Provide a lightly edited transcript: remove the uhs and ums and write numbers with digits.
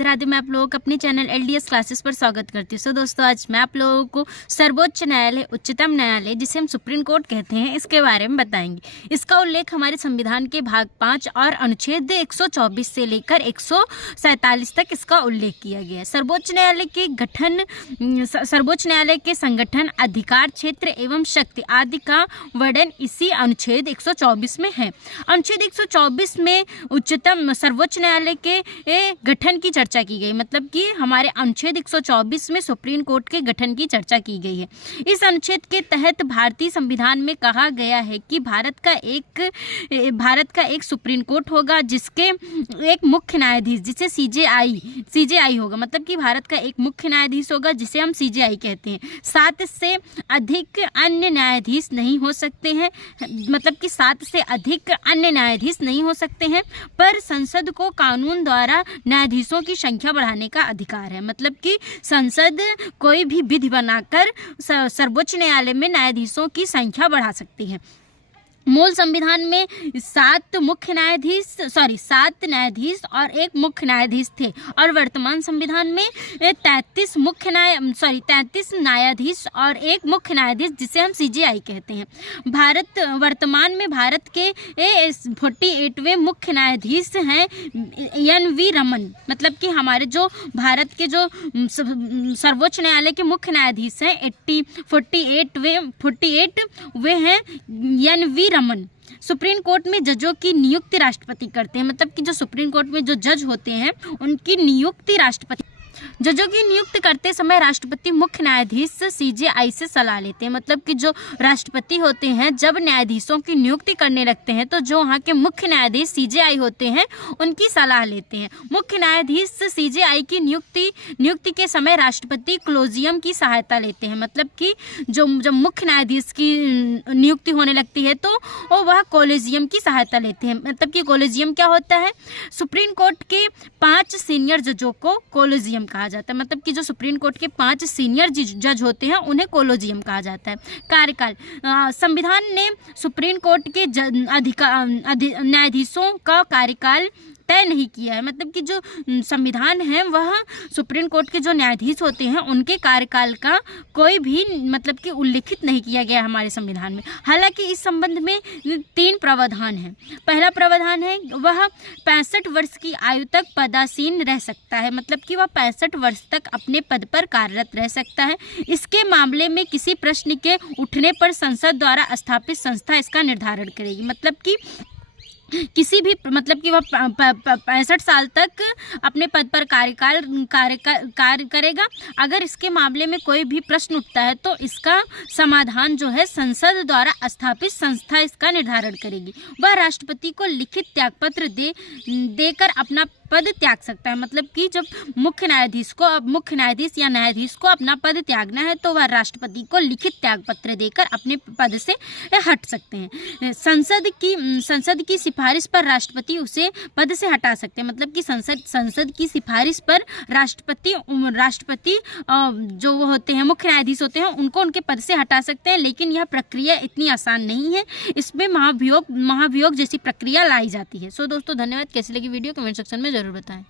राधे राधे। मैं आप लोगों को अपने चैनल LDS क्लासेस पर स्वागत करती हूँ। सो दोस्तों, आज मैं आप लोगों को सर्वोच्च न्यायालय, उच्चतम न्यायालय जिसे हम सुप्रीम कोर्ट कहते हैं, इसके बारे में बताएंगे। इसका उल्लेख हमारे संविधान के भाग 5 और अनुच्छेद 124 से लेकर 147 तक इसका उल्लेख किया गया है। सर्वोच्च न्यायालय के संगठन, अधिकार क्षेत्र एवं शक्ति आदि का वर्णन इसी अनुच्छेद 124 में है। अनुच्छेद 124 में सर्वोच्च न्यायालय के गठन की चर्चा की गई, मतलब कि हमारे अनुच्छेद 124 में सुप्रीम कोर्ट के गठन की चर्चा की गई है। इस अनुच्छेद के तहत भारतीय संविधान में कहा गया है कि भारत का एक सुप्रीम कोर्ट होगा, जिसके एक मुख्य न्यायाधीश, जिसे CJI होगा, मतलब कि भारत का एक मुख्य न्यायाधीश होगा जिसे हम CJI कहते हैं। 7 से अधिक अन्य न्यायाधीश नहीं हो सकते हैं, मतलब कि 7 से अधिक अन्य न्यायाधीश नहीं हो सकते हैं, पर संसद को कानून द्वारा न्यायाधीशों की संख्या बढ़ाने का अधिकार है। मतलब कि संसद कोई भी विधि बनाकर सर्वोच्च न्यायालय में न्यायाधीशों की संख्या बढ़ा सकती है। मूल संविधान में 7 न्यायाधीश और एक मुख्य न्यायाधीश थे, और वर्तमान संविधान में 33 न्यायाधीश और एक मुख्य न्यायाधीश जिसे हम CJI कहते हैं। वर्तमान में भारत के 48वें मुख्य न्यायाधीश हैं NV रमन, मतलब कि हमारे जो भारत के जो सर्वोच्च न्यायालय के मुख्य न्यायाधीश हैं 48 वे हैं NV रमन। सुप्रीम कोर्ट में जजों की नियुक्ति राष्ट्रपति करते हैं, मतलब कि जो सुप्रीम कोर्ट में जो जज होते हैं उनकी नियुक्ति राष्ट्रपति। जजों की नियुक्ति करते समय राष्ट्रपति मुख्य न्यायाधीश CJI से सलाह लेते हैं, मतलब कि जो राष्ट्रपति होते हैं जब न्यायाधीशों की नियुक्ति करने लगते हैं तो जो वहाँ के मुख्य न्यायाधीश CJI होते हैं उनकी सलाह लेते हैं। मुख्य न्यायाधीश CJI की नियुक्ति के समय राष्ट्रपति कोलेजियम की सहायता लेते हैं, मतलब कि जब मुख्य न्यायाधीश की नियुक्ति होने लगती है तो वह कोलेजियम की सहायता लेते हैं। मतलब कि कोलेजियम क्या होता है? सुप्रीम कोर्ट के 5 सीनियर जजों को कोलेजियम कहा जाता है, मतलब कि जो सुप्रीम कोर्ट के 5 सीनियर जज होते हैं उन्हें कोलेजियम कहा जाता है। कार्यकाल, संविधान ने सुप्रीम कोर्ट के न्यायाधीशों का कार्यकाल तय नहीं किया है, मतलब कि जो संविधान है वह सुप्रीम कोर्ट के जो न्यायाधीश होते हैं उनके कार्यकाल का कोई भी मतलब कि उल्लिखित नहीं किया गया हमारे संविधान में। हालांकि इस संबंध में 3 प्रावधान हैं। पहला प्रावधान है वह 65 वर्ष की आयु तक पदासीन रह सकता है, मतलब कि वह 65 वर्ष तक अपने पद पर कार्यरत रह सकता है। इसके मामले में किसी प्रश्न के उठने पर संसद द्वारा स्थापित संस्था इसका निर्धारण करेगी, मतलब कि किसी भी मतलब कि वह 65 साल तक अपने पद पर कार्य करेगा। अगर इसके मामले में कोई भी प्रश्न उठता है तो इसका समाधान जो है संसद द्वारा स्थापित संस्था इसका निर्धारण करेगी। वह राष्ट्रपति को लिखित त्यागपत्र देकर अपना पद त्याग सकता है, मतलब कि जब मुख्य न्यायाधीश या न्यायाधीश को अपना पद त्यागना है तो वह राष्ट्रपति को लिखित त्यागपत्र देकर अपने पद से हट सकते हैं। संसद की सिफारिश पर राष्ट्रपति उसे पद से हटा सकते हैं, मतलब कि संसद की सिफारिश पर राष्ट्रपति जो होते हैं मुख्य न्यायाधीश होते हैं उनको उनके पद से हटा सकते हैं। लेकिन यह प्रक्रिया इतनी आसान नहीं है, इसमें महाभियोग जैसी प्रक्रिया लाई जाती है। सो दोस्तों, धन्यवाद। कैसी लगी वीडियो कमेंट सेक्शन में जरूर बताएं।